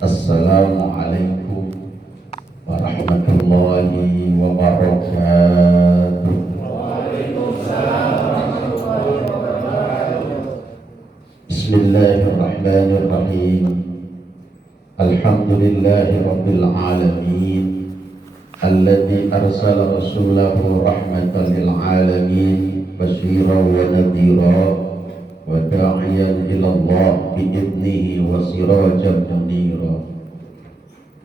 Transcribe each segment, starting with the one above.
Assalamualaikum warahmatullahi wabarakatuh. Bismillahirrahmanirrahim. Alhamdulillahi rabbil alamin. Alladzi arsala rasulahu rahmatan lil alamin basyiran wa nadhira wa da'iyan ila Allah bi idnihi wa sirajan munira.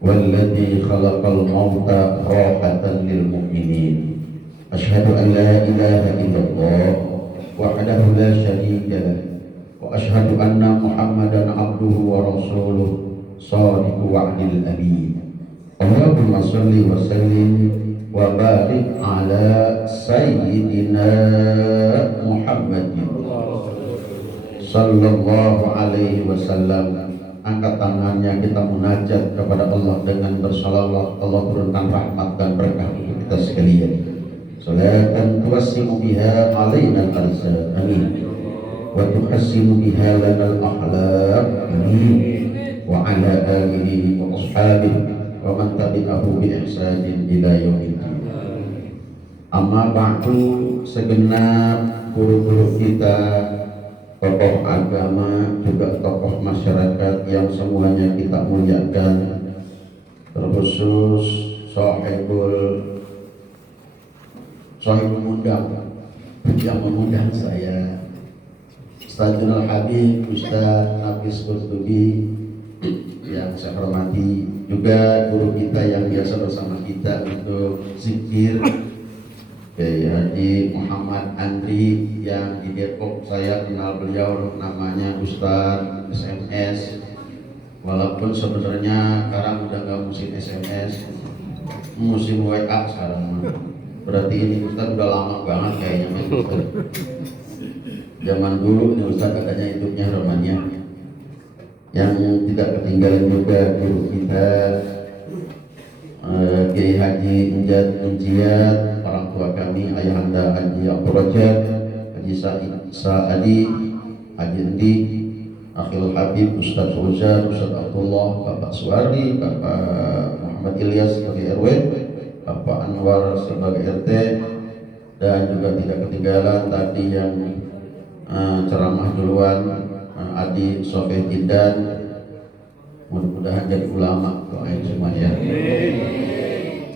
Walladzi khalaqal mauta rahatan lil mu'minin. Asyhadu an la ilaha illallah wahdahu la syarika lah wa asyhadu anna Muhammadan abduhu wa rasuluh shadiqu wa'dil amin. Allahumma sholli wa sallim wa barik ala sayyidina Muhammadin sallallahu alaihi wasallam. Angkat tangannya, kita munajat kepada Allah dengan bersalawat. Allah turunkan rahmat dan berkah untuk kita sekalian. Salatan tuwassimu biha alaina al-arsal, amin. Wa tuhassinu biha lana al-akhlaq, amin. Wa ala alihi wa ashabihi wa man tabi'ahu bi ihsanin ila yaumiddin. Amma ba'du, segenap guru-guru kita, tokoh agama, juga tokoh masyarakat yang semuanya kita muliakan, terkhusus sahibul mundang yang mengundang saya, Ustadzul Habib Ustadz Nafis Qurtubi yang saya hormati, juga guru kita yang biasa bersama kita untuk zikir, Kiai Haji Muhammad Andri yang di Depok. Saya kenal beliau, namanya Ustadz SMS, walaupun sebenarnya sekarang udah nggak musim SMS, musim WA sekarang. Berarti ini Ustadz udah lama banget kayaknya. Zaman dulu ini Ustadz katanya hidupnya romannya. Yang tidak ketinggalan juga guru kita Kiai Haji Injat Munjiat, orang tua kami Ayahanda Haji Abdul Rajab, Haji Sa'adi, Haji Endi, Akhil Habib Ustadz Fauzan, Ustadz Abdullah, Bapak Suwardi, Bapak Muhammad Ilyas sebagai RW, Bapak Anwar sebagai RT, dan juga tidak ketinggalan tadi yang ceramah duluan, Adi Sofie Jindan, mudah-mudahan jadi ulama, doain semua ya.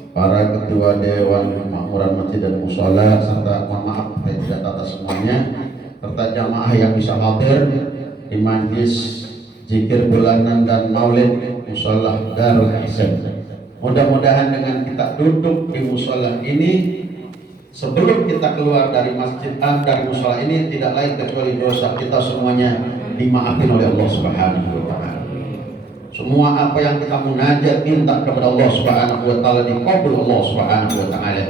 Para ketua Dewan Kemakmuran Masjid dan Mushola, serta mohon maaf saya tidak tata semuanya, serta jamaah yang bisa hadir di majlis zikir bulanan dan maulid Mushola Darul Ihsan. Mudah-mudahan dengan kita duduk di mushola ini, sebelum kita keluar dari masjid dari mushola ini, tidak lain kecuali dosa kita semuanya dimaafin oleh Allah Subhanahu wa Ta'ala. Semua apa yang kita munajat minta kepada Allah Subhanahu wa Ta'ala dikabul Allah Subhanahu wa Ta'ala.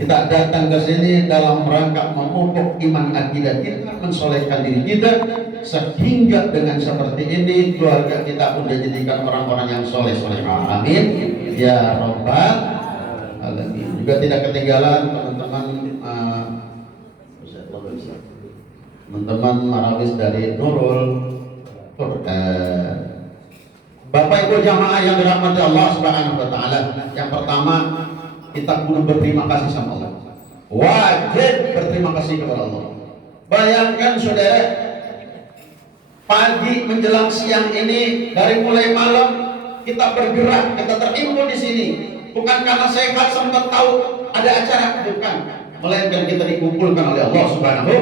Kita datang ke sini dalam rangka memupuk iman akidah kita, mensolehkan diri kita, sehingga dengan seperti ini keluarga kita pun dijadikan orang-orang yang soleh-soleh. Amin ya rabbal alamin. Juga tidak ketinggalan teman-teman marawis dari Nurul Quran. Bapak Ibu jamaah yang dirahmati Allah Subhanahu wa Ta'ala, yang pertama kita kudu berterima kasih sama Allah. Wajib berterima kasih kepada Allah. Bayangkan saudara, pagi menjelang siang ini, dari mulai malam kita bergerak, kita terimpun di sini, bukan karena sehat sempat tahu ada acara, bukan, melainkan kita dikumpulkan oleh Allah Subhanahu.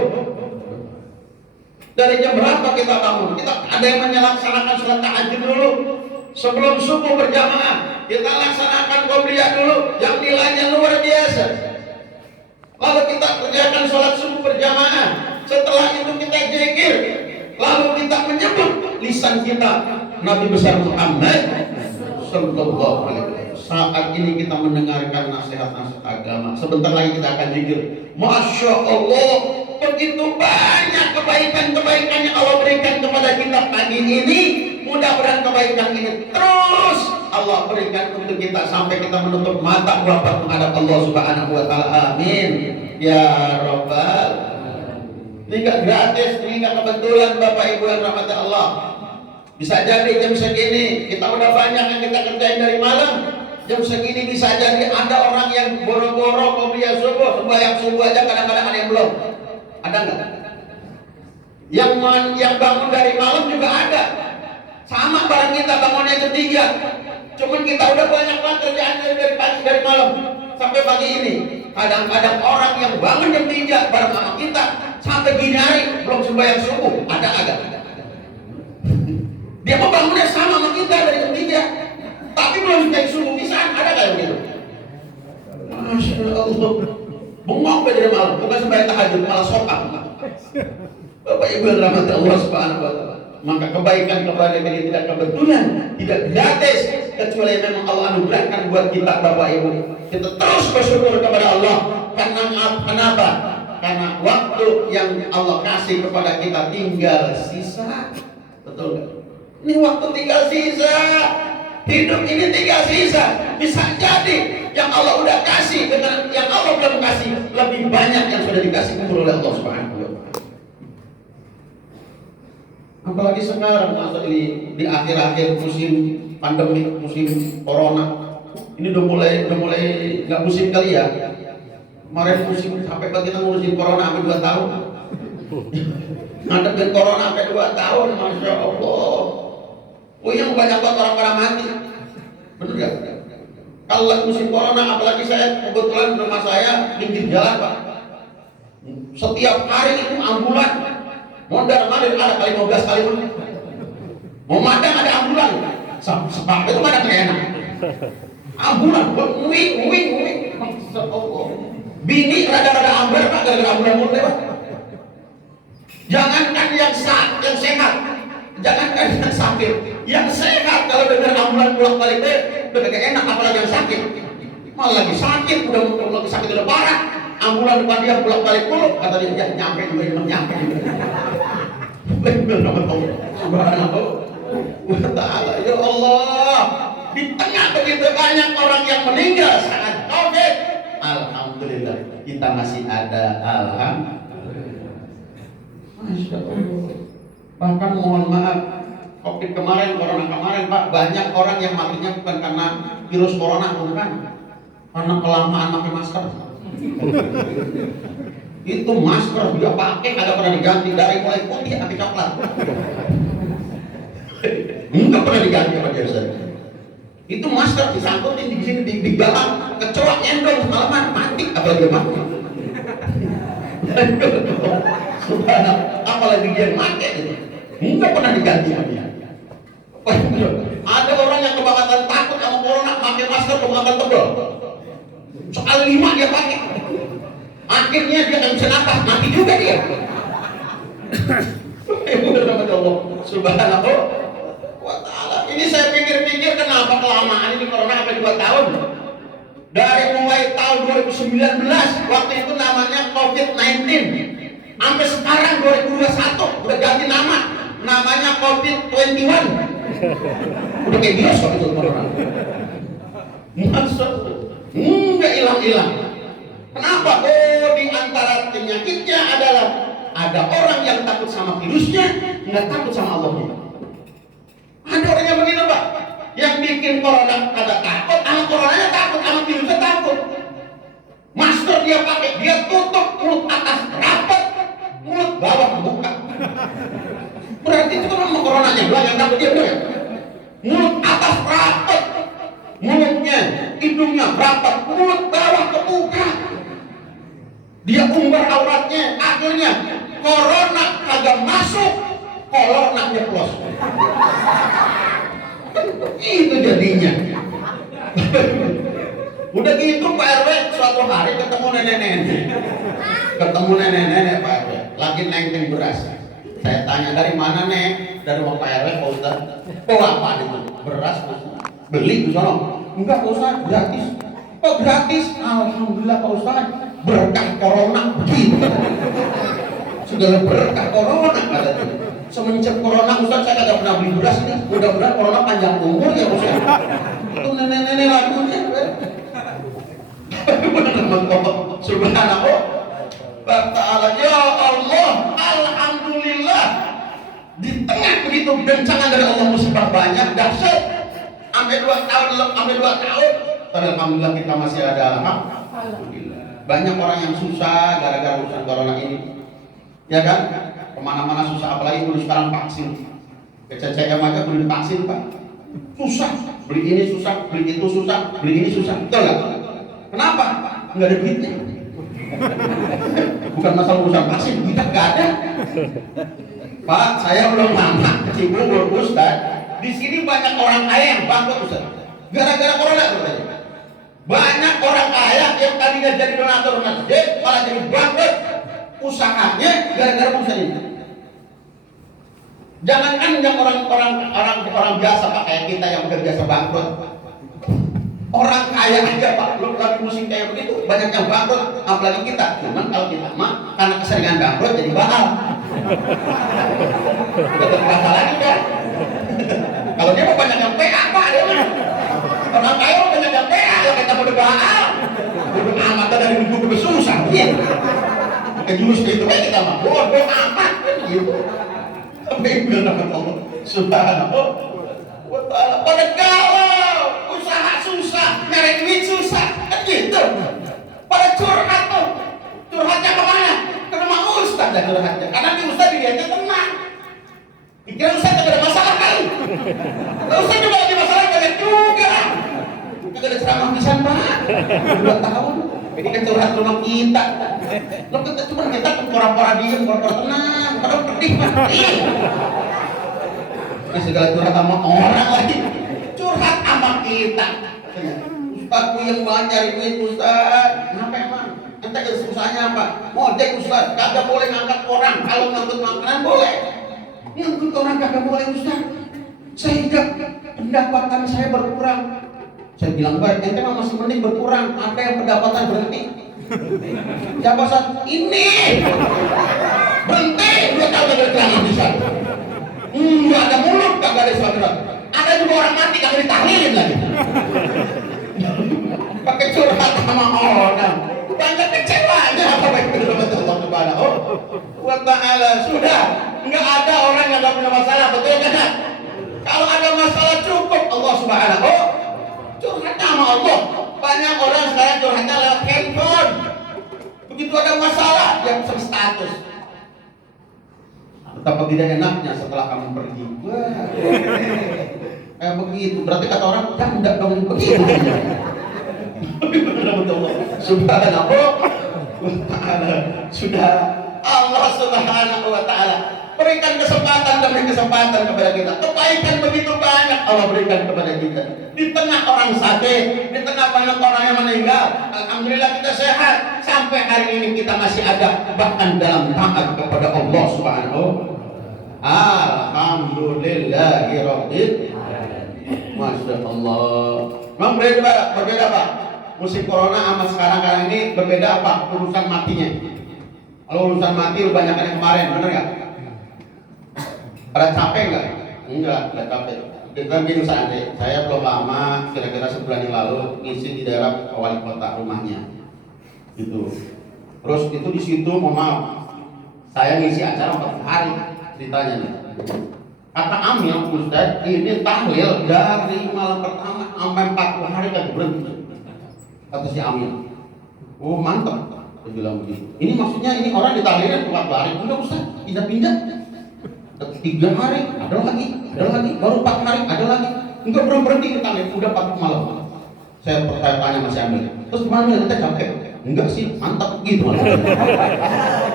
Dari jam berapa kita bangun? Kita ada yang melaksanakan sholat tahajud dulu, sebelum subuh berjamaah kita laksanakan qobliyah dulu yang nilainya luar biasa. Lalu kita kerjakan sholat subuh berjamaah. Setelah itu kita zikir, lalu kita menyebut lisan kita Nabi besar Muhammad sallallahu alaihi wasallam. Saat ini kita mendengarkan nasihat-nasihat agama. Sebentar lagi kita akan zikir. Masya Allah, begitu banyak kebaikan-kebaikan yang Allah berikan kepada kita pagi ini. Mudah-mudahan kebaikan ini terus Allah berikan untuk kita sampai kita menutup mata wafat menghadap Allah Subhanahu wa Ta'ala. Amin ya rabbal. Ini enggak gratis, ini enggak kebetulan Bapak Ibu yang rahmati Allah. Bisa jadi jam segini kita udah banyak yang kita kerjain dari malam. Jam segini bisa jadi ada orang yang boro-boro qobliyah subuh, sembahyang subuh aja kadang-kadang ada yang belum. Ada nggak? Yang bangun dari malam juga ada. Sama barang kita bangunnya jam 3. Cuman kita udah banyak banget kerjaan dari pagi dari malam sampai pagi ini. Kadang-kadang orang yang bangun jam 3 bareng sama kita sampai gini hari belum sembahyang subuh. Ada agak. Dia mau bangunnya sama kita dari jam 3, tapi belum sembahyang subuh. Bisa ada kayak gitu. Masya Allah. Bengong dari malam, bukan sembahyang tahajud malah sopang. Bapak Ibu yang rahmati Allah Subhanahu wa taala. Maka kebaikan ini tidak kebetulan, tidak gratis, kecuali memang Allah anugerahkan buat kita Bapak Ibu. Kita terus bersyukur kepada Allah. Karena kenapa? Karena waktu yang Allah kasih kepada kita tinggal sisa. Betul nggak? Ini waktu tinggal sisa. Hidup ini tinggal sisa. Bisa jadi yang Allah udah kasih dengan yang Allah belum kasih lebih banyak yang sudah dikasih oleh Allah Subhanahu wa taala. Apalagi sekarang masa ini di akhir-akhir musim pandemi, musim corona. Ini udah mulai nggak musim kali ya. Kemarin musim sampai kita ngurusin corona sampai 2 tahun. Ngadepin corona sampai 2 tahun, masya Allah. Oh yang banyak banget orang pada mati. Bener gak? Kalau musim corona, apalagi saya kebetulan rumah saya pinggir jalan Pak. Setiap hari itu ambulan. Mondar mandir ada kali 15 kali mau madang ada ambulan. Sebab itu madang enak. Ambulan, wing. Bini rada-rada amber Pak, gara-gara ambulan mulu Pak. Jangankan yang sehat, jangankan yang sakit, yang sehat kalau dengar ambulan bolak-balik udah gak enak, apalagi yang sakit. Malah lagi sakit, udah lagi sakit udah parah. Ambulan depan dia bolak-balik mulu, kata dia ya nyampe juga. Subhanallah wa ta'ala. Ya Allah, di tengah begitu banyak orang yang meninggal saat COVID, alhamdulillah kita masih ada. Alhamdulillah. Masya Allah. Bahkan mohon maaf, COVID kemarin, corona kemarin Pak, banyak orang yang matinya bukan karena virus corona, bukan, karena kelamaan pakai masker. Itu masker dia pakai kagak pernah diganti dari mulai putih sampai coklat. Enggak pernah diganti sama dia Ustaz. Itu masker disangkutin di sini di dalam kecoa nyendong semalaman mati, apalagi dia mati. Subhanallah, apalagi dia mati itu. Enggak pernah diganti sama dia. Ada orang yang kebangetan takut sama corona pakai masker kebangetan tebal. Sekali 5 dia pakai. Akhirnya dia nggak bisa nafas, mati juga dia. Subhanallah wa ta'ala. Ini saya pikir-pikir kenapa kelamaan ini corona sampai 2 tahun. Dari mulai tahun 2019, waktu itu namanya COVID-19, sampai sekarang 2021 udah ganti nama, namanya COVID-21. Udah kayak bioskop itu corona. Maksud nggak hilang-hilang. Kenapa? Oh, di antara penyakitnya adalah ada orang yang takut sama virusnya, nggak takut sama Allahnya. Ada orang yang begitu Pak, yang bikin corona kagak takut, sama coronanya takut, sama virusnya takut. Masker dia pakai, dia tutup mulut atas rapat, mulut bawah buka. Berarti itu kan sama coronanya doang yang takut dia ya. Mulut atas rapat, mulutnya, hidungnya rapat, mulut bawah kebuka. Dia umbar auratnya, akhirnya corona kagak masuk, corona nyeplos. Itu jadinya. Udah gitu Pak RW suatu hari ketemu nenek-nenek. Ketemu nenek-nenek Pak RW, lagi nengteng beras. Saya tanya dari mana Nek? Dari rumah Pak RW Pak Ustaz. Oh apa nih beras? Beli di sana? Enggak Pak Ustaz, gratis. Oh gratis? Alhamdulillah Pak Ustaz. Berkah corona begitu. Segala berkah corona katanya. Semenjak corona Ustaz saya kagak pernah beli beras ini. Mudah-mudahan corona panjang umur ya Ustaz. Itu nenek-nenek lagunya. Subhanallah. Ta'ala ya Allah, alhamdulillah. Di tengah banyak begitu bencangan dari Allah, musibah banyak, dahsyat. Sampai 2 tahun, tapi alhamdulillah kita masih ada. Alhamdulillah. Banyak orang yang susah gara-gara urusan corona ini, ya kan? Kemana-mana susah, apalagi dulu sekarang vaksin. Ke CCM aja beli vaksin Pak, susah. Beli ini susah, beli itu susah, beli ini susah, betul nggak? Kenapa? Nggak ada duitnya. Bukan masalah urusan vaksin, kita nggak ada. Pak, saya belum lama ke Cibubur Ustaz. Di sini banyak orang kaya yang bangkrut Ustaz. Gara-gara corona Ustaz. Banyak orang kaya yang tadinya jadi donatur masjid malah jadi bangkrut usahanya gara-gara usaha ini. Jangankan yang orang biasa Pak, kayak kita yang udah biasa bangkrut. Orang kaya aja Pak, lu lagi musim kayak begitu banyak yang bangkrut, apalagi kita. Cuman kalau kita mah karena keseringan bangkrut jadi baal. Betul bahasa lagi kan? Kalau dia mau banyak yang PA Pak, dia mah. Orang kaya mau banyak yang PA, kalau kita mau baal. Bodoh amat dari dulu bersusah, gitu. Bukan jurus itu kan kita mah. Bodoh amat, gitu. Tapi benar Allah Subhanahu wa ta'ala. Pada galau, usaha susah, nyari duit susah, kan gitu. Pada curhat tuh, curhatnya kemana? Ke rumah Ustaz dan curhatnya. Karena di Ustaz dilihatnya tenang. Pikiran Ustaz tidak ada masalah kali. Ustaz juga ada masalah kali juga. Kita ada ceramah pisan Pak. 2 tahun. Ini kan curhat rumah kita. Lo kita cuma kita pura-pura diem, pura-pura tenang. Padahal pedih Pak. Ini segala curhat sama orang lagi. Curhat sama kita. Ustazku yang banyak cari duit Ustaz. Kenapa emang? Ente kesusahnya apa? Mojek Ustaz. Kagak boleh ngangkat orang. Kalau ngangkut makanan boleh. Ngangkut orang kagak boleh Ustaz. Sehingga pendapatan saya berkurang. Saya bilang, Mbak, ente mah masih mending berkurang. Ada yang pendapatan berhenti. Siapa Ustaz? Ini berhenti. Dia tahu gak berceramah bisa. Nggak ada mulut, kagak ada suara. Ada juga orang mati kagak ditahlilin lagi. Pakai curhat sama orang. Banyak kecewanya apa baik itu Allah Subhanahu wa ta'ala. Sudah, nggak ada orang yang nggak punya masalah, betul kan? Kalau ada masalah cukup Allah Subhanahu curhatnya sama Allah. Banyak orang sekarang curhatnya lewat handphone. Begitu ada masalah, dia pesan status. Betapa tidak enaknya setelah kamu pergi. Wah, kayak begitu. Berarti kata orang, tidak dong begitu. Subhanahu wa ta'ala. Sudah Allah Subhanahu wa ta'ala berikan kesempatan demi kesempatan kepada kita. Kebaikan begitu banyak Allah berikan kepada kita. Di tengah orang sakit, di tengah banyak orang yang meninggal, alhamdulillah kita sehat. Sampai hari ini kita masih ada, bahkan dalam taat kepada Allah Subhanahu. Alhamdulillahirabbil alamin. Masya Allah. Memang berbeda Pak. Musim corona sama sekarang ini berbeda apa? Urusan matinya. Kalau urusan mati banyak yang kemarin, bener nggak? Pada capek nggak? Enggak capek. Kita gini saya belum lama, kira-kira sebulan yang lalu ngisi di daerah wali kota rumahnya, gitu. Terus itu di situ, mohon maaf, saya ngisi acara 4 hari ceritanya nih. Kata Amil, Ustaz, ini tahlil dari malam pertama sampai 40 hari kagak berhenti. Kata si Amil, oh mantap, dia bilang begitu. Ini maksudnya ini orang ditahlilin 40 hari, enggak Ustaz, pindah-pindah. 3 hari, ada lagi, baru 4 hari, ada lagi. Enggak belum berhenti kita nih, udah 40 malam. Saya bertanya sama si Amil, terus gimana kita capek? Enggak sih, mantap gitu malah.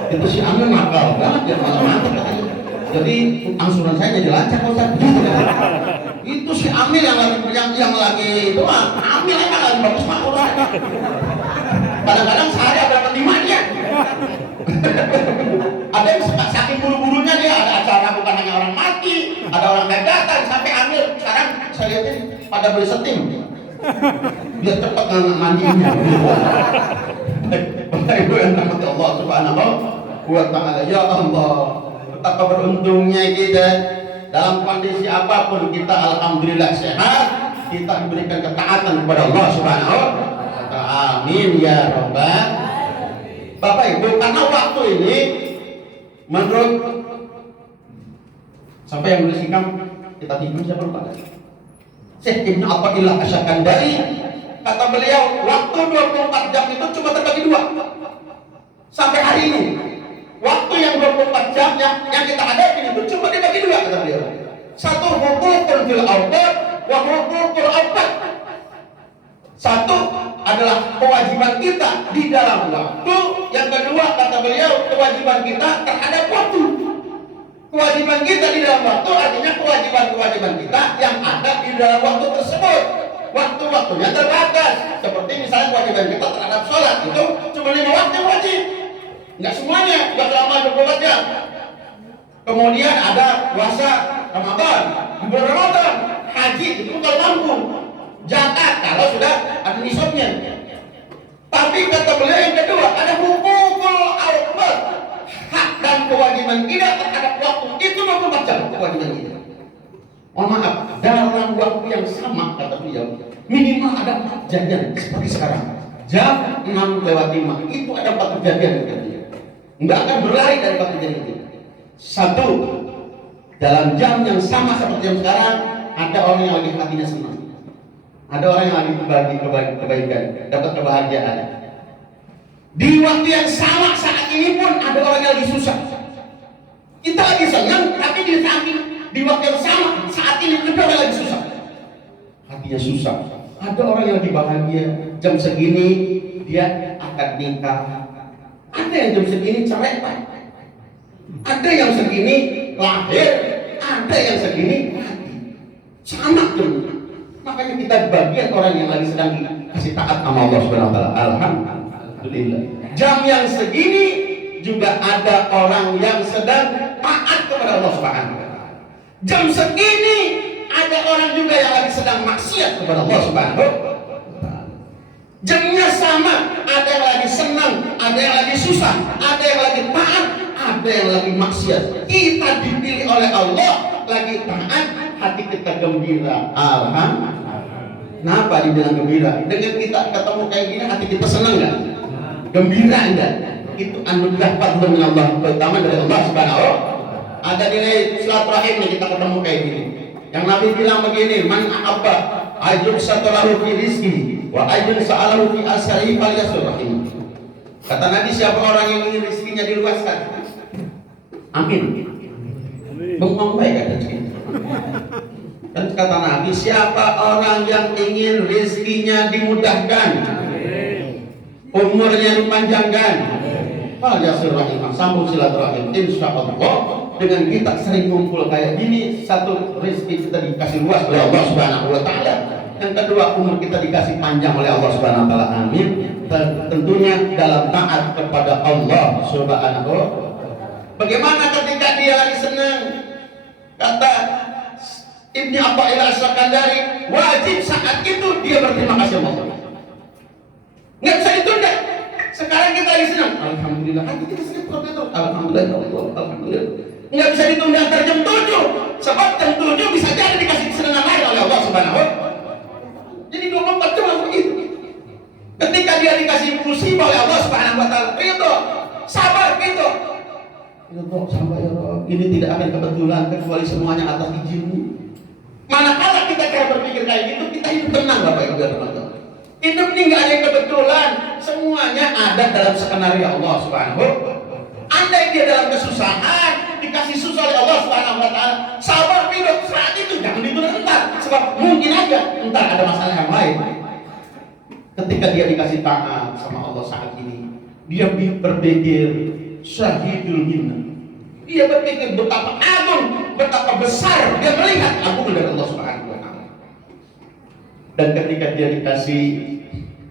Itu si Amil nakal banget ya, malah mantap katanya. Jadi angsuran saya jadi lancar Ustaz. Itu si Amil yang lagi itu mah Amil emang lagi bagus mah Ustaz. Kadang-kadang sehari ada berapa timanya. Ada yang saking buru-burunya dia ada acara bukan hanya orang mati, ada orang hajatan sampai Amil sekarang saya lihatin pada beli setim. Biar cepat mandinya. Bapak Ibu yang dirahmati Allah Subhanahu wa ta'ala. Ya Allah, betapa beruntungnya kita dalam kondisi apapun kita alhamdulillah sehat, kita diberikan ketaatan kepada Allah Subhanahu wa ta'ala. Amin ya rabbal. Bapak Ibu, karena waktu ini menurut Sampai yang nulis hikam kita hikam siapa lupa? Syekh Ibnu Athaillah Asy-Syakandari, kata beliau waktu 24 jam itu cuma terbagi dua sampai hari ini. Waktu yang 24 jam yang kita hadapi itu cuma dibagi dua, kata beliau. Satu hukukun fil awqat wa hukukul awqat. Satu adalah kewajiban kita di dalam waktu. Yang kedua, kata beliau, kewajiban kita terhadap waktu. Kewajiban kita di dalam waktu artinya kewajiban-kewajiban kita yang ada di dalam waktu tersebut. Waktu-waktunya terbatas. Seperti misalnya kewajiban kita terhadap sholat itu cuma 5 waktu yang wajib. Enggak semuanya, enggak selama 24 jam. Kemudian ada puasa Ramadan, di bulan Ramadan, haji itu kalau mampu, zakat kalau sudah ada nisabnya. Tapi kata beliau yang kedua ada hukukul awqat, hak dan kewajiban kita terhadap waktu itu 24 jam kewajiban kita. Oh maaf, dalam waktu yang sama kata beliau minimal ada 4 kejadian seperti sekarang. Jam 6:05 itu ada 4 kejadian kata beliau. Enggak akan berlari dari 4 kejadian itu. Satu, dalam jam yang sama seperti yang sekarang ada orang yang lagi hatinya senang. Ada orang yang lagi berbagi kebaikan, dapat kebahagiaan. Di waktu yang sama saat ini pun ada orang yang lagi susah. Kita lagi senang, tapi di waktu yang sama saat ini ada orang yang lagi susah. Hatinya susah. Ada orang yang lagi bahagia. Jam segini dia akan nikah. Ada yang jam segini cerai, Pak. Ada yang segini lahir. Ada yang segini mati. Sama tuh. Makanya kita bagian orang yang lagi sedang dikasih taat sama Allah Subhanahu wa taala. Alhamdulillah. Jam yang segini juga ada orang yang sedang taat kepada Allah Subhanahu wa taala. Jam segini ada orang juga yang lagi sedang maksiat kepada Allah Subhanahu wa taala. Jamnya sama, ada yang lagi senang, ada yang lagi susah, ada yang lagi taat, ada yang lagi maksiat. Kita dipilih oleh Allah lagi taat, hati kita gembira. Alhamdulillah. Kenapa dibilang gembira? Dengan kita ketemu kayak gini hati kita senang nggak? Gembira enggak? Itu anugerah fadl min Allah, keutamaan dari Allah Subhanahu. Ada nilai silaturahim nih kita ketemu kayak gini. Yang Nabi bilang begini, man ahabba ajub satalahu fi rizki wa ajun sa'alahu fi asari falyasur rahim. Kata Nabi, siapa orang yang ingin rezekinya diluaskan? Amin. Bengong baik ada cerita. Dan kata Nabi, siapa orang yang ingin rezekinya dimudahkan, umurnya dipanjangkan, falyasur rahim, sambung silaturahim. Insyaallah dengan kita sering ngumpul kayak gini, satu rezeki kita dikasih luas oleh Allah Subhanahu wa taala. Yang kedua, umur kita dikasih panjang oleh Allah Subhanahu wa taala. Amin. Tentunya dalam taat kepada Allah Subhanahu wa taala. Bagaimana ketika dia lagi senang? Kata Ibnu Athaillah Asy-Syakandari, wajib saat itu dia berterima kasih Allah. Nggak bisa ditunda. Sekarang kita lagi senang, alhamdulillah. Hati kita senang betul. Alhamdulillah, Allah, alhamdulillah. Nggak bisa ditunda antar jam 7. Sebab jam 7 bisa jadi dikasih kesenangan lain oleh Allah Subhanahu wa taala. Jadi 24 jam langsung itu. Ketika dia dikasih musibah oleh Allah Subhanahu wa taala, itu sabar gitu. Itu sabar ya Allah. Ini tidak akan kebetulan kecuali semuanya atas izin-Mu. Manakala kita cara berpikir kayak gitu, kita hidup tenang Bapak Ibu dan teman-teman. Hidup ini nggak ada yang kebetulan, semuanya ada dalam skenario Allah Subhanahu wa taala. Andai dia dalam kesusahan, dikasih susah oleh Allah Subhanahu wa taala, sabar hidup saat itu, jangan ditunda entar, sebab mungkin aja entar ada masalah yang lain. Ketika dia dikasih taat sama Allah saat ini, dia berpikir syahidul minna. Dia berpikir betapa agung, betapa besar dia melihat agung dari Allah Subhanahu wa taala. Dan ketika dia dikasih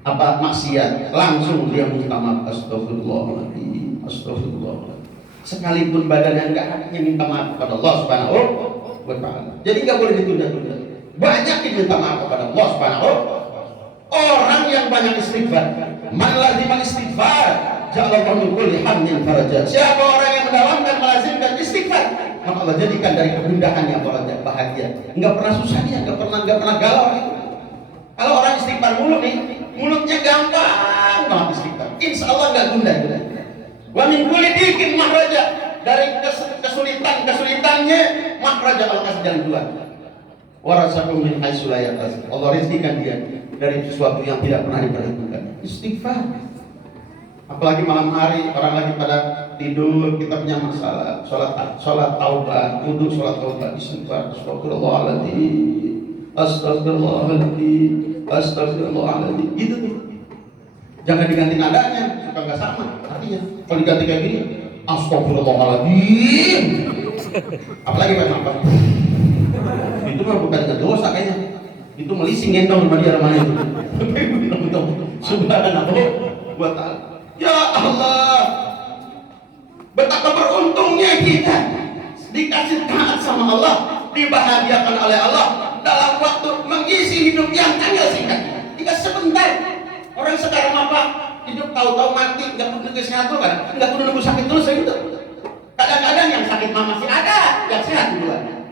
maksiat, langsung dia minta maaf, astagfirullahaladzim, astagfirullah. Sekalipun badannya enggak, hatinya minta maaf kepada Allah Subhanahu wa taala. Jadi enggak boleh ditunda-tunda. Banyak diminta maaf kepada Allah Subhanahu wa taala. Orang yang banyak istighfar, man lazima istighfar, ja'alallahu min kulli hammin faraja. Siapa orang yang mendawamkan melazimkan istighfar, maka Allah jadikan dari kegundahan yang bahagia. Enggak pernah susah dia, enggak pernah galau dia. Kalau orang istighfar mulu nih, mulutnya gampang banget istighfar. Insya Allah enggak gundah. Wa min kulli dikin mahraja, dari kesulitannya makhraja, Allah kasih jalan keluar. Warasakum min haitsu la yahtasib. Allah rezekikan dia dari sesuatu yang tidak pernah diperhitungkan. Istighfar. Apalagi malam hari orang lagi pada tidur, kita punya masalah, sholat taubat, wudu sholat taubat, istighfar, astagfirullahaladzim, gitu tuh. Jangan diganti nadanya, suka nggak sama artinya. Kalau diganti kayak gini, astagfirullahaladzim, apalagi apa? Itu mah bukan dosa kayaknya, itu melising gendong sama dia namanya itu. Subhanallah, buat ya Allah, betapa beruntungnya kita dikasih taat sama Allah, dibahagiakan oleh Allah dalam waktu mengisi hidup yang sangat singkat. Tinggal sebentar. Orang sekarang apa? Hidup tahu-tahu mati, nggak perlu kesehatan kan? Nggak perlu nunggu sakit terus gitu. Kadang-kadang yang sakit mah masih ada, yang sehat duluan.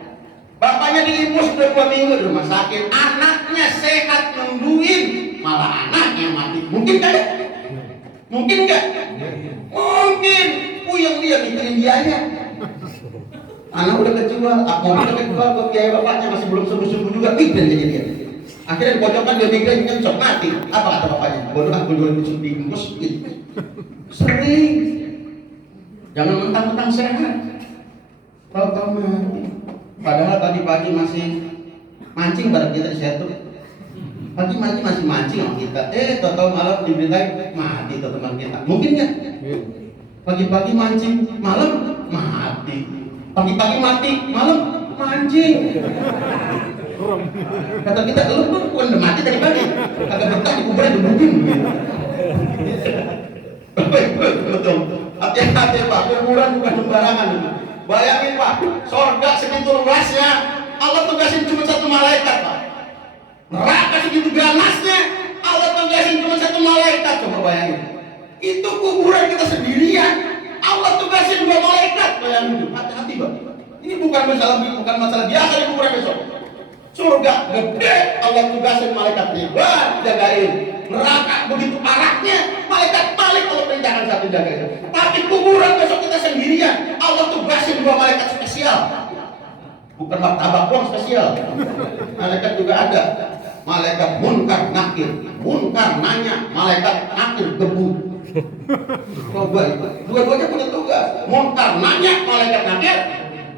Bapaknya diimpus udah 2 minggu di rumah sakit, anaknya sehat nungguin, malah anaknya mati. Mungkin kan? Mungkin nggak? Mungkin. Puyeng dia mikirin biaya. Anak udah kejual, mobil udah kejual, buat biaya bapaknya masih belum sembuh-sembuh juga, mikirin jadi dia. Akhirnya dipojokkan dia mikirin nyensok mati. Apa kata bapaknya? Bodoh, aku jual diimpus gitu. Sering. Jangan mentang-mentang sehat. Tahu-tahu mati. Padahal tadi pagi masih mancing bareng kita di situ. Pagi masih mancing sama kita. Tahu-tahu malam diberitain mati tuh teman kita. Mungkin nggak? Pagi-pagi mancing, malam mati. Pagi-pagi mati, malam mancing. Kata kita, lu bukan udah mati tadi pagi. Kagak betah di kuburan dibunuhin. Betul. Hati-hati Pak, kuburan bukan sembarangan. Bayangin Pak, sorga segitu luasnya, Allah tugasin cuma 1 malaikat Pak. Neraka segitu ganasnya, Allah tugasin cuma 1 malaikat. Coba bayangin. Itu kuburan kita sendirian, Allah tugasin 2 malaikat. Bayangin, hati-hati Pak. Ini bukan masalah biasa di kuburan besok. Surga gede, Allah tugasin malaikat ribuan jagain. Neraka begitu parahnya, malaikat balik Allah perintahkan 1 jagain. Tapi kuburan besok kita sendirian, Allah tugasin 2 malaikat spesial. Bukan martabak doang spesial. Malaikat juga ada. Malaikat munkar nakir. Munkar nanya, malaikat nakir gebu. Coba itu. Dua-duanya punya tugas. Munkar nanya, malaikat nakir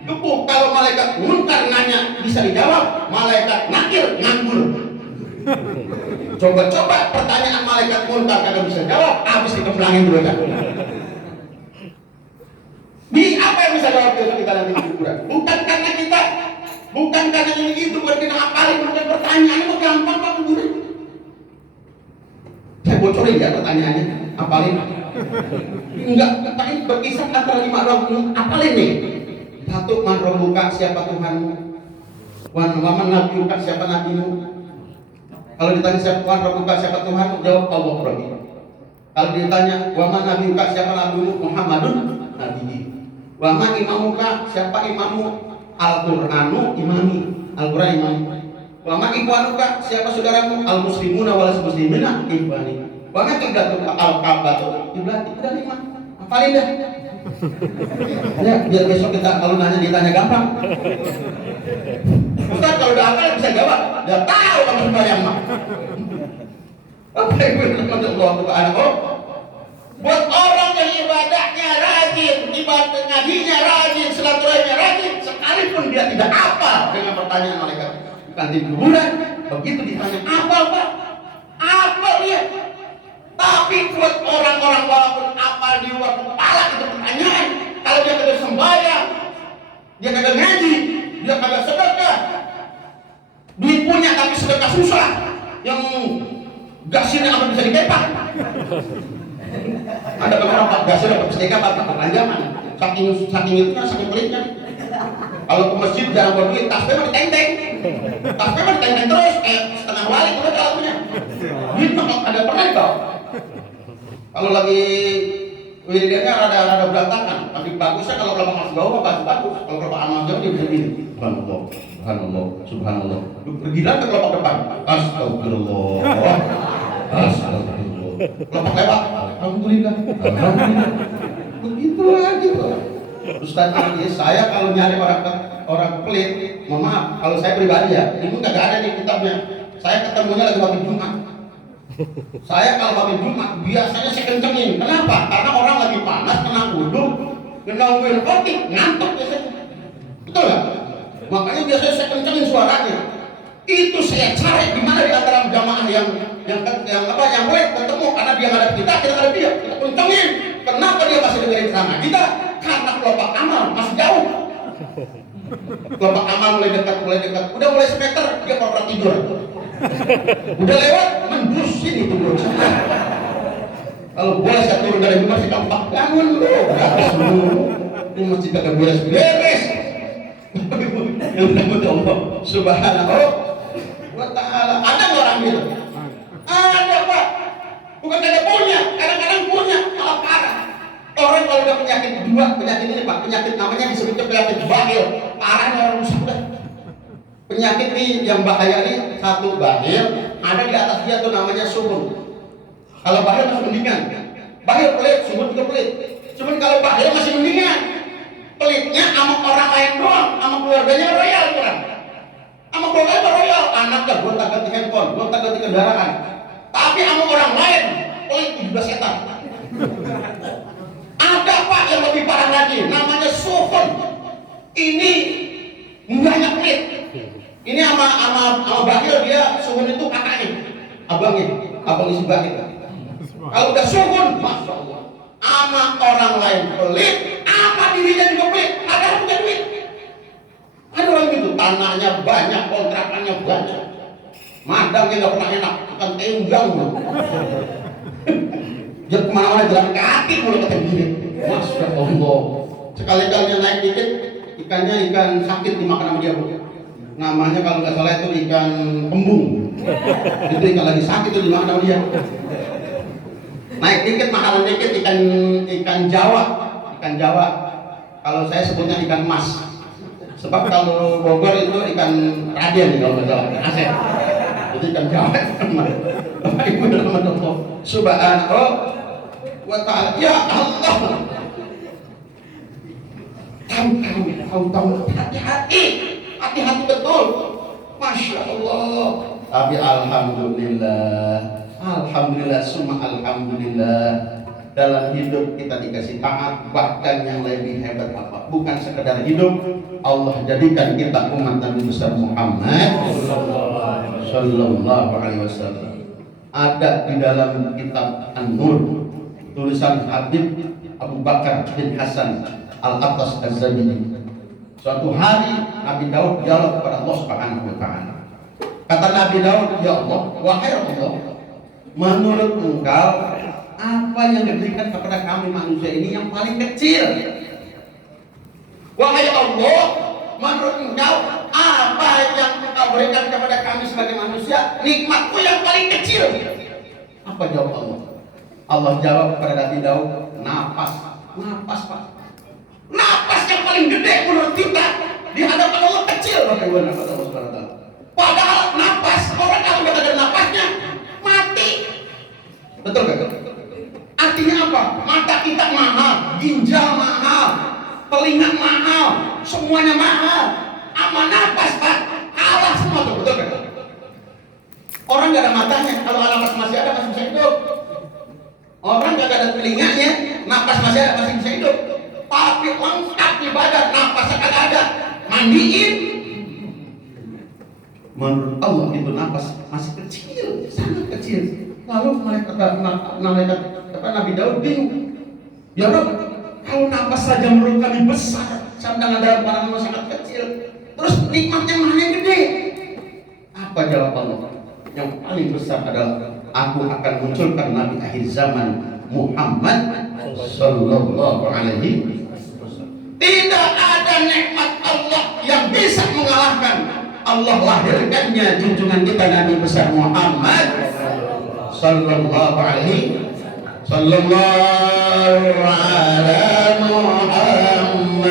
gebu. Kalau malaikat munkar nanya bisa dijawab, malaikat nakir nganggur. Coba pertanyaan malaikat munkar kagak bisa jawab, habis dikemblangin dulu kan. Di apa yang bisa jawab kita nanti di kuburan? Bukan karena ini itu, bukan kita hafalin, bukan pertanyaannya kok gampang Pak kuburan. Saya bocorin ya pertanyaannya, hafalin. Enggak, tapi berkisar antara 5 orang, hafalin nih. 1, man rabbuka, siapa Tuhanmu? Wa man nabiyuka, siapa nabimu? Kalau ditanya siapa Tuhan rabbuka, siapa Tuhanmu? Jawab Allah Rabbi. Kalau ditanya wa man nabiyuka, siapa nabimu? Muhammadun nabiyyi. Wa ma imamuka, siapa imammu? Al-Qur'anu imami, Al-Qur'an imami. Wa ma ikhwanuka, siapa saudaramu? Al-muslimuna wal muslimina ikhwani. Wa ma qiblatuka al-ka'batu qiblati. Udah 5. Hafalin dah. Ya, biar besok kita kalau ditanya gampang. Ustaz kalau udah hafal bisa jawab. Udah tahu kamu sembahyang mah. Apa yang berkata Allah Subhanahu? Buat orang yang ibadahnya rajin, ibadah ngajinya rajin, silaturahminya rajin, sekalipun dia tidak hafal dengan pertanyaan malaikat kantin kuburan, begitu ditanya hafal Pak, hafal dia. Tapi buat orang-orang walaupun hafal di luar kepala itu pertanyaan, kalau dia kagak sembahyang, dia kagak ngaji, dia kagak sedekah, duit punya tapi sedekah susah, yang gasirnya apa bisa dikepak. Ada beberapa Pak gasir dapat sedekah Pak kepanjangan, saking itunya, saking pelitnya. Kalau ke masjid jangan bawa duit, tasnya mah ditenteng, terus setengah wali itu kalau punya. Duit mah ada pernah kok. Kalau lagi wiridannya rada berantakan, tapi bagusnya kalau kelapa masuk bawah bagus. Kalau kelapa amal jauh dia bisa gini. Subhanallah. Bergilaan ke kelopak depan. Astagfirullah. Kelopak lewat. Alhamdulillah. Begitu lagi tuh. Ustaz Anggis, saya kalau nyari orang pelit, mohon maaf, kalau saya pribadi ya, ini nggak ada di kitabnya. Saya ketemunya lagi waktu Jumat. Saya kalau waktu Jumat biasanya saya kencengin. Kenapa? Karena orang lagi panas, kena uduk, kena kopi, ngantuk biasanya. Betul nggak? Makanya biasanya saya kencengin suaranya. Itu saya cari di mana di antara jamaah yang boleh ketemu, karena dia ngadap kita ada dia, kita kencengin. Kenapa dia masih dengerin ceramah kita? Karena kelompok amal masih jauh. Kelompok amal mulai dekat, udah mulai semeter dia pura-pura tidur. Udah lewat mendusin itu bocah. Kalau boleh saya turun dari rumah si kampak bangun lu, habis dulu. Ini masjid kagak beres. Yang takut Allah Subhanahu wa ta'ala. Ada nggak orang gitu? Ada Pak. Bukan tidak punya, kadang-kadang punya, malah parah. Orang kalau udah penyakit ini Pak, penyakit namanya disebutnya penyakit bahil. Parahnya orang sudah. Penyakit ini yang bahaya ini satu bahil, ada di atas dia tuh namanya sumur. Kalau bahil masih mendingan. Bahil pelit, sumur juga pelit. Cuman kalau bahil masih mendingan. Pelitnya sama orang lain doang, sama keluarganya royal kurang. Sama keluarganya royal, anaknya gonta ganti handphone, gonta ganti kendaraan. Tapi sama orang lain, pelit juga setan. Ada Pak yang lebih parah lagi, namanya sufun. Ini banyak pelit. Ini sama bahil dia sufun itu kakaknya, abang isi bahil. Kalau udah sufun, masya Allah. Sama orang lain pelit, sama dirinya juga pelit. Ada yang punya duit. Ada orang gitu, tanahnya banyak, kontrakannya banyak. Madangnya nggak pernah enak, bukan tenggang. Dia kemana-mana jalan kaki mulai kata gini. Masya Allah. Sekali-kalinya naik dikit, ikannya ikan sakit dimakan sama dia. Namanya kalau nggak salah itu ikan kembung. Itu ikan lagi sakit itu dimakan sama dia. Naik dikit, makanan dikit, ikan Jawa. Kalau saya sebutnya ikan emas. Sebab kalau Bogor itu ikan Raden kalau nggak salah, Asep. Jadi ikan Jawa, ikan emas. Ibu dan Allah Subhanahu wa ta'ala. Ya Allah. Tahu, hati-hati betul. Masya Allah. Tapi alhamdulillah, summa alhamdulillah, dalam hidup kita dikasih taat, bahkan yang lebih hebat apa? Bukan sekedar hidup, Allah jadikan kita umat Nabi besar Muhammad Sallallahu Alaihi Wasallam. Ada di dalam kitab An-Nur tulisan Habib Abu Bakar bin Hasan Al-Attas Az-Zabidi. Suatu hari Nabi Daud jawab kepada Allah Subhanahu wa ta'ala. Kata Nabi Daud, ya Allah, wahai Allah, menurut engkau apa yang diberikan kepada kami manusia ini yang paling kecil? Wahai Allah, menurut engkau apa yang engkau berikan kepada kami sebagai manusia, nikmatku yang paling kecil? Apa jawab Allah? Allah jawab kepada Nabi Daud, napas Pak. Napas yang paling gede menurut kita di hadapan Allah kecil. Bagaimana kata Allah Subhanahu wa ta'ala? Padahal napas, orang kalau nggak ada napasnya mati. Betul gak? Artinya apa? Mata kita mahal, ginjal mahal, telinga mahal, semuanya mahal. Ama napas Pak, kalah semua tuh, betul gak? Orang gak ada matanya, kalau napas masih ada masih bisa hidup. Orang gak ada telinganya, napas masih ada masih bisa hidup. Tapi lengkap di badan, napasnya kagak ada, mandiin. Menurut Allah itu napas masih kecil, sangat kecil. Lalu malaikat Nabi Daud bingung. Ya Rabb, kalau napas saja menurut kami besar, sedangkan dalam pandangan sangat kecil. Terus nikmatnya mana yang gede? Apa jawab Allah? Yang paling besar adalah aku akan munculkan Nabi akhir zaman Muhammad Sallallahu Alaihi Wasallam. Tidak ada nikmat Allah yang bisa mengalahkan Allah lahirkannya junjungan kita Nabi besar Muhammad Sallallahu Alaihi Sallallahu ala Muhammad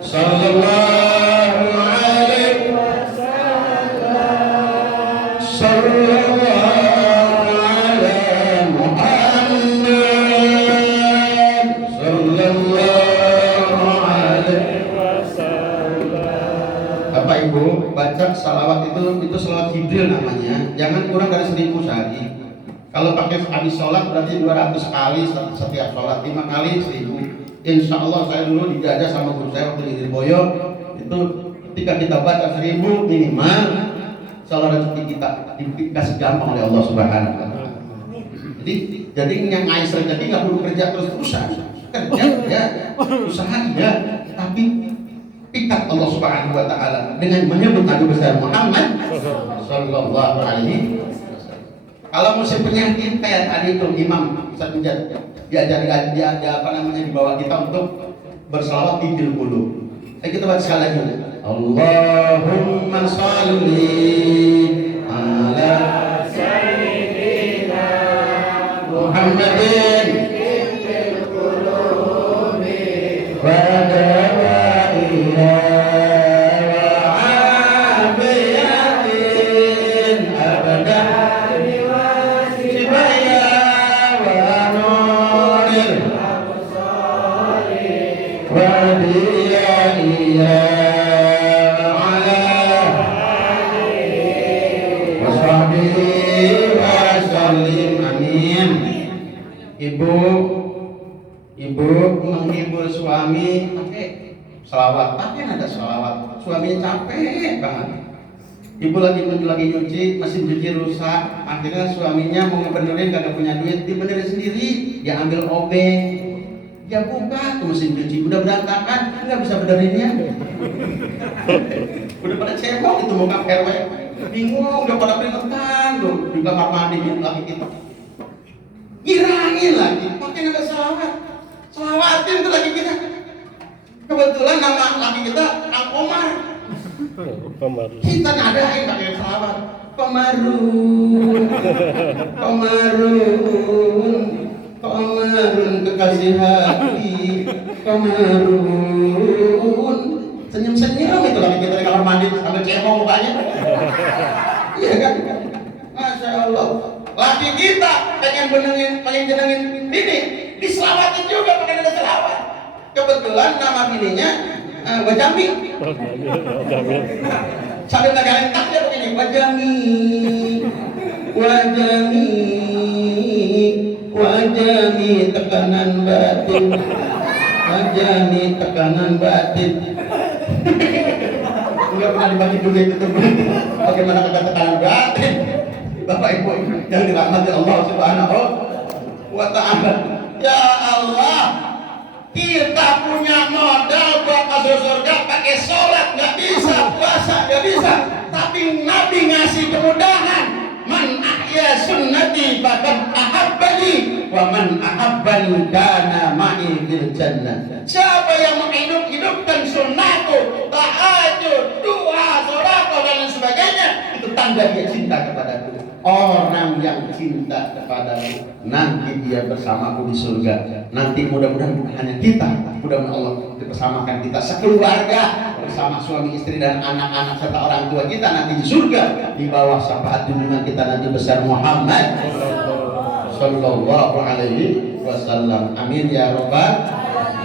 Sallallahu Alaihi Wasallam Sallallahu ala Muhammad Sallallahu baca salawat itu salawat Jibril namanya, jangan kurang dari 1000 sehari. Kalau pakai habis sholat berarti 200 kali setiap sholat, 5 kali 1000. Insya Allah saya dulu dijajah sama guru saya waktu di Lirboyo, itu ketika kita baca 1000 minimal, salah rezeki kita dikasih gampang oleh Allah Subhanahu wa Ta'ala. Jadi yang ngais rezeki nggak perlu kerja terus-terusan, kerja ya, usaha ya, tapi pikat Allah Subhanahu wa Ta'ala dengan menyebut Nabi besar Muhammad sallallahu alaihi wasallam. Kalau musim penyakit kayak tadi itu Imam Ustaz Mujad diajari dia apa namanya dibawa kita untuk berselawat di qulub. Kita baca sekali lagi. Allahumma shalli ala sayyidina Muhammadin fil qulubi wa dawaiha wa afiyatin abadan wa sibaya wa nuril absari wa diyaiha Ibu menghibur suami pakai selawat, pakai nada selawat. Suaminya capek banget. Ibu lagi nyuci, mesin cuci rusak. Akhirnya suaminya mau ngebenerin, kagak punya duit, dibenerin sendiri. Dia ambil obeng, dia buka tuh mesin cuci, udah berantakan, nggak bisa benerinnya. Udah pada cebong itu muka RW, bingung, udah pada keringetan tuh di kamar mandi lagi kita. Ngirangin lagi, pakai nada selawat. Selawatin tuh lagi kita. Kebetulan nama laki kita Kang Komar. Kita ngadain pakai selawat. Komarun kekasih hati. Komarun. Senyum-senyum itu lagi kita di kamar mandi sambil cemong mukanya. Iya kan? Masya Allah. Laki kita pengen jenengin bini, diselawatin juga pakai nada selawat. Kebetulan nama bininya Wajami. Sambil negalin taknya begini, Wajami tekanan batin. Enggak pernah dibagi juga itu tuh. Bagaimana kata tekanan batin? Bapak Ibu yang dirahmati Allah Subhanahu wa Ta'ala. Ya Allah, kita punya modal buat masuk surga pakai sholat nggak bisa, puasa nggak bisa, tapi Nabi ngasih kemudahan. Man ahya sunnati faqad ahabbani wa man ahabbani kana ma'i fil jannah. Siapa yang menghidupkan sunnahku, tahajud, doa, sedekah dan lain sebagainya, itu tanda dia cinta kepadaku. Orang yang cinta kepadaku nanti dia bersamaku di surga. Nanti mudah-mudahan bukan hanya kita, mudah-mudahan Allah bersamakan kita sekeluarga bersama suami istri dan anak-anak serta orang tua kita nanti di surga di bawah syafaat junjungan kita Nabi besar Muhammad sallallahu alaihi wasallam. Amin ya rabbal.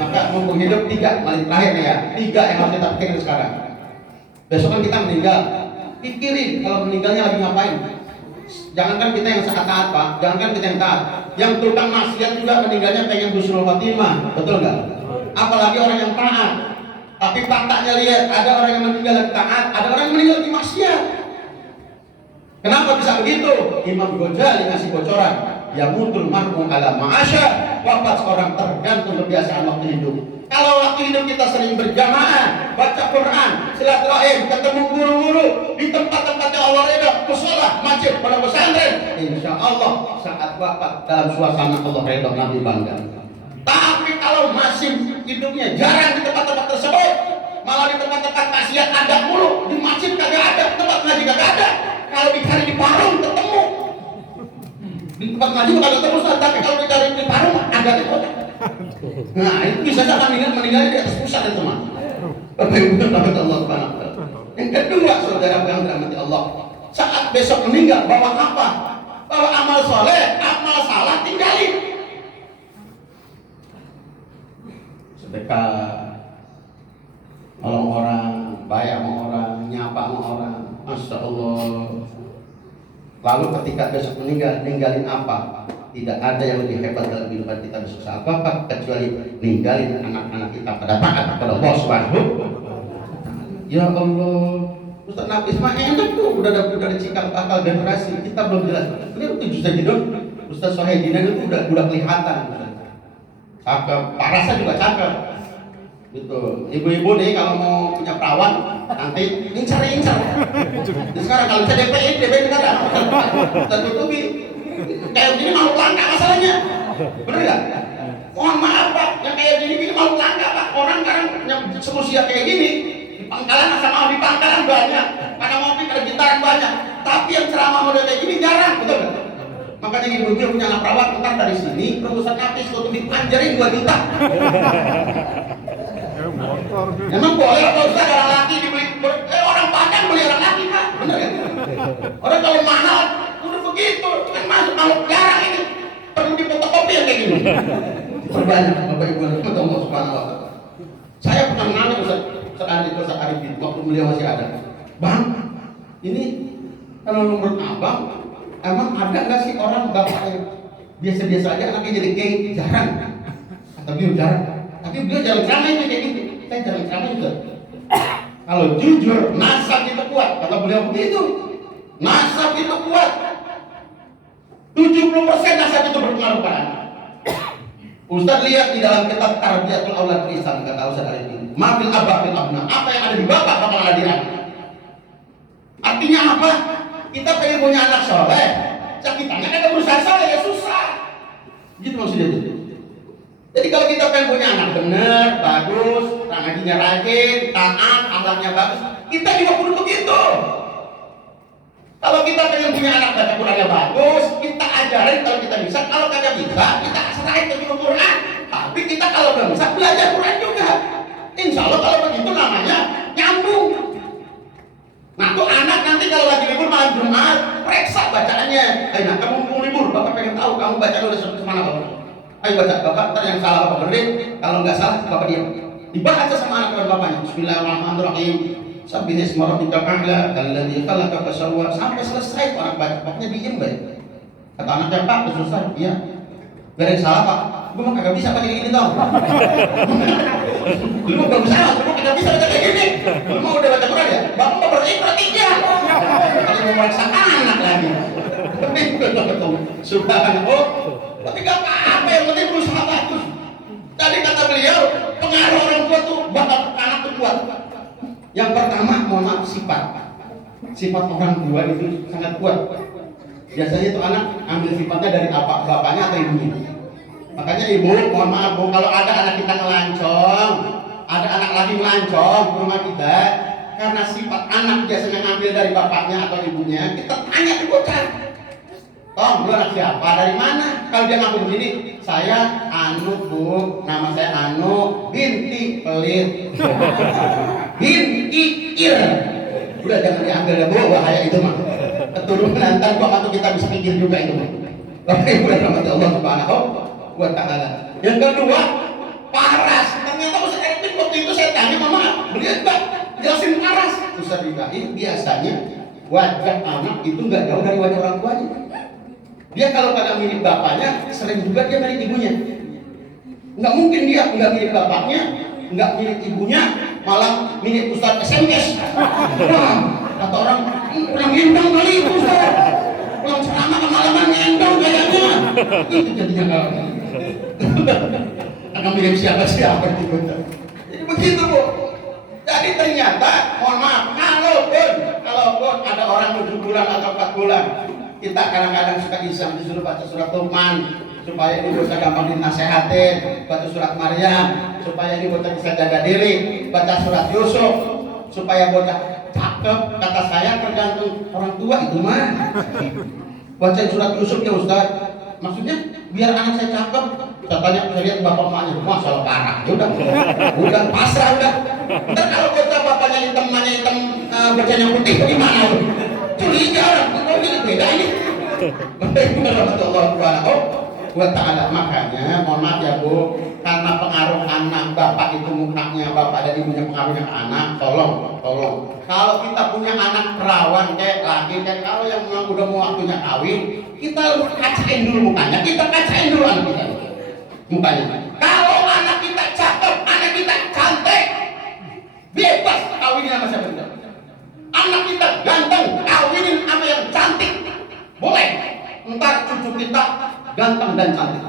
Maka mumpung hidup 3 kali terakhir ya, 3 yang harus kita pikirin sekarang. Besok kan kita meninggal, pikirin kalau meninggalnya lagi ngapain. Jangankan kita yang taat Pak, jangankan kita yang taat, yang tukang maksiat juga meninggalnya pengen husnul khotimah, betul nggak? Apalagi orang yang taat. Tapi faktanya lihat, ada orang yang meninggal lagi taat, ada orang yang meninggal lagi maksiat. Kenapa bisa begitu? Imam Ghazali ngasih bocoran. Ya mutul mar'u ala ma'asya, wafat seorang tergantung kebiasaan waktu hidup. Kalau waktu hidup kita sering berjamaah, baca Quran, silaturahim, ketemu guru-guru di tempat-tempat yang Allah redha, mushola, masjid, pondok pesantren, insya Allah saat wafat dalam suasana Allah redha, Nabi bangga. Tapi kalau masih hidupnya jarang di tempat-tempat tersebut, malah di tempat-tempat maksiat ada mulu, di masjid kagak ada, tempat ngaji kagak ada. Kalau dicari di Parung ketemu, di tempat ngaji kagak ketemu, tapi kalau dicari di Parung ada di kota. Nah itu bisa saja meninggalnya di atas pusat itu mah. Bapak Ibu rahmat Allah Subhanahu wa Ta'ala. Yang kedua, saudara yang dirahmati Allah, saat besok meninggal bawa apa? Bawa amal soleh, amal salah tinggalin. Sedekah, nolong orang, bayar sama orang, nyapa sama orang, Masya Allah. Lalu ketika besok meninggal, ninggalin apa? Tidak ada yang lebih hebat dalam kehidupan kita besok saat wafat kecuali ninggalin anak-anak kita pada taat kepada Allah Subhanahu. Ya Allah, Ustaz Nafis mah enak tuh, udah dicikal akal generasi. Kita belum jelas. Beliau tuh justru gitu. Ustaz Sohedina itu udah kelihatan. Cakep, Pak Rasa juga cakep. Gitu. Ibu-ibu nih kalau mau punya perawan nanti incar. Sekarang kalau bisa DPI sekarang. Dan tutupi. Kayak gini mau langka masalahnya. Bener nggak? Mohon maaf Pak, yang kayak gini mau langka Pak. Orang sekarang yang seusia kayak gini di pangkalan sama di pangkalan banyak. Karena mobil ada gitaran banyak. Tapi yang ceramah model kayak gini jarang, betul nggak? Makanya ibu-ibu punya anak perawat, entar dari sini perusahaan Nafis untuk dipanjarin 2 juta. Emang boleh kalau Ustaz orang laki dibeli orang Padang beli orang laki Pak, bener ya? Orang kalau mahal udah begitu, kan masuk makhluk jarang ini perlu difotokopi yang kayak gini. Perbanyak Bapak Ibu untuk Allah Subhanahu wa Ta'ala. Saya pernah nanya Ustaz Arifin waktu beliau masih ada, Bang, ini kalau menurut Abang emang ada nggak sih orang bapak yang biasa-biasa aja anaknya jadi gay? Jarang. Kata beliau jarang. Tapi beliau jarang ceramah itu kayak gitu. Saya jarang ceramah juga. Kalau jujur, nasab itu kuat. Kata beliau begitu. Nasab itu kuat. 70% nasab itu berpengaruh pada anak. Ustaz lihat di dalam kitab Tarbiyatul Aulad Islam, kata Ustaz Arifin, Mafil Abah fil Abna, apa yang ada di bapak bakal ada di anak. Artinya apa? Kita pengen punya anak soleh, sakitannya kagak berusaha soleh ya susah. Gitu maksudnya. Jadi kalau kita pengen punya anak bener, bagus, ngajinya rajin, taat, akhlaknya bagus, kita juga perlu begitu. Kalau kita pengen punya anak baca Qurannya bagus, kita ajarin kalau kita bisa. Kalau kagak bisa, kita serahin ke guru Quran. Tapi kita kalau belum bisa belajar Quran juga. Insya Allah kalau begitu namanya nyambung. Nah tuh anak nanti kalau lagi libur malam Jumat, periksa bacaannya. Nah kamu mau libur, bapak pengen tahu kamu baca udah sampai kemana bapak. Ayo baca, bapak ntar yang salah bapak benerin. Kalau nggak salah bapak diam. Dibaca sama anak dan bapaknya. Bismillahirrahmanirrahim. Sabbih isma rabbikal a'la alladzi khalaqa fasawwa, sampai selesai anak baca. Bapaknya diem baik. Kata anaknya, Pak, udah selesai. Iya. Gak ada yang salah Pak. Gue mah kagak bisa pakai gini tau. Lu mah belum salah, gue kagak bisa baca kayak gini. Lu mah udah baca Quran ya? Bapak mau berarti ya. Kalau mau meriksa anak lagi. Subhanallah. Tapi gak apa-apa, yang penting berusaha bagus. Tadi kata beliau, pengaruh orang tua tuh bakal anak tuh kuat. Yang pertama, mohon maaf, sifat orang tua itu sangat kuat. Biasanya itu anak ambil sifatnya dari bapaknya atau ibunya. Makanya ibu, mohon maaf Bu, kalau ada anak kita ngelancong, ada anak lagi ngelancong ke rumah kita, karena sifat anak biasanya ngambil dari bapaknya atau ibunya, kita tanya ke bocah, Tom, lu anak siapa? Dari mana? Kalau dia ngaku begini, saya Anu Bu, nama saya Anu, binti pelit, binti ir. Udah jangan diambil dah Bu, bahaya itu mah. Keturunan nanti waktu kita bisa pikir juga itu. Bapak Ibu dan Allah Subhanahu wa Ta'ala. Yang kedua, paras. Ternyata Ustaz Arifin waktu itu saya tanya mama, beliau juga jelasin paras. Ustaz Ibrahim biasanya wajah anak itu nggak jauh dari wajah orang tuanya. Dia kalau kagak mirip bapaknya, sering juga dia mirip ibunya. Nggak mungkin dia nggak mirip bapaknya, nggak mirip ibunya, malah mirip Ustaz SMS. Kata orang ngendong kali itu Ustaz. Pulang ceramah kemalaman ngendong kayaknya. Itu jadinya nggak mirip siapa-siapa itu. Jadi begitu Bu. Jadi ternyata, mohon maaf, kalaupun ada orang 7 bulan atau 4 bulan, kita kadang-kadang suka iseng disuruh baca surat Luqman supaya ini bocah gampang dinasehatin, baca surat Maryam supaya ini bocah bisa jaga diri, baca surat Yusuf supaya bocah cakep. Kata saya tergantung orang tua itu mah. Baca surat Yusuf ya Ustaz, maksudnya biar anak saya cakep. Katanya saya lihat bapak emaknya, masalah parah. Ya udah pasrah udah. Ntar kalau bocah bapaknya hitam, emaknya hitam, bocahnya putih, gimana? Curiga orang, kok ini beda ini. Warahmatullahi wabarakatuh. wa ta'ala. Makanya mohon maaf ya Bu, karena pengaruh anak bapak itu mukanya bapak dan ibunya pengaruhnya ke anak, tolong kalau kita punya anak perawan kayak laki dan kalau yang memang udah mau waktunya kawin, kita kacain dulu mukanya, kita kacain dulu anak kita mukanya. Kalau anak kita cakep, anak kita cantik, bebas kawinin sama siapa juga. Anak kita ganteng, kawinin sama yang cantik, boleh. Ntar cucu kita ganteng dan cantik.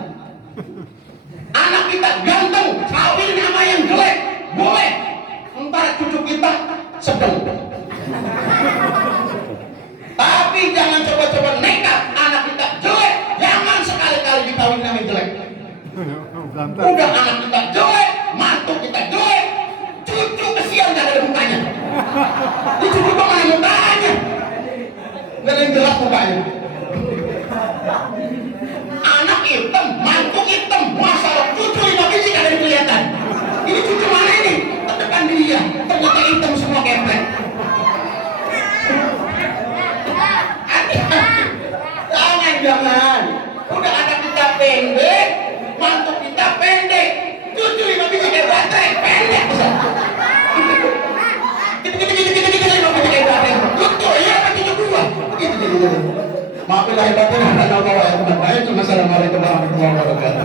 Anak kita ganteng, kawin sama yang jelek, boleh. Ntar cucu kita sedang. Tapi jangan coba-coba nekat, anak kita jelek, jangan sekali-kali dikawin sama yang jelek. Udah anak kita jelek, mantu kita jelek, cucu kesian gak ada mukanya. Ini cucu kok mana mukanya? Gak ada yang jelas mukanya. Anak hitam, mantu hitam, masalah cucu 5 biji gak ada yang kelihatan. Ini cucu mana ini? Tekan dia, ternyata hitam semua kepek. Jangan. Udah anak kita pendek, mantu kita pendek, cucu 5 biji kayak baterai, pendek. Betul ya, cucu gua. Begitu. Maafin lahir batin, assalamualaikum warahmatullahi wabarakatuh.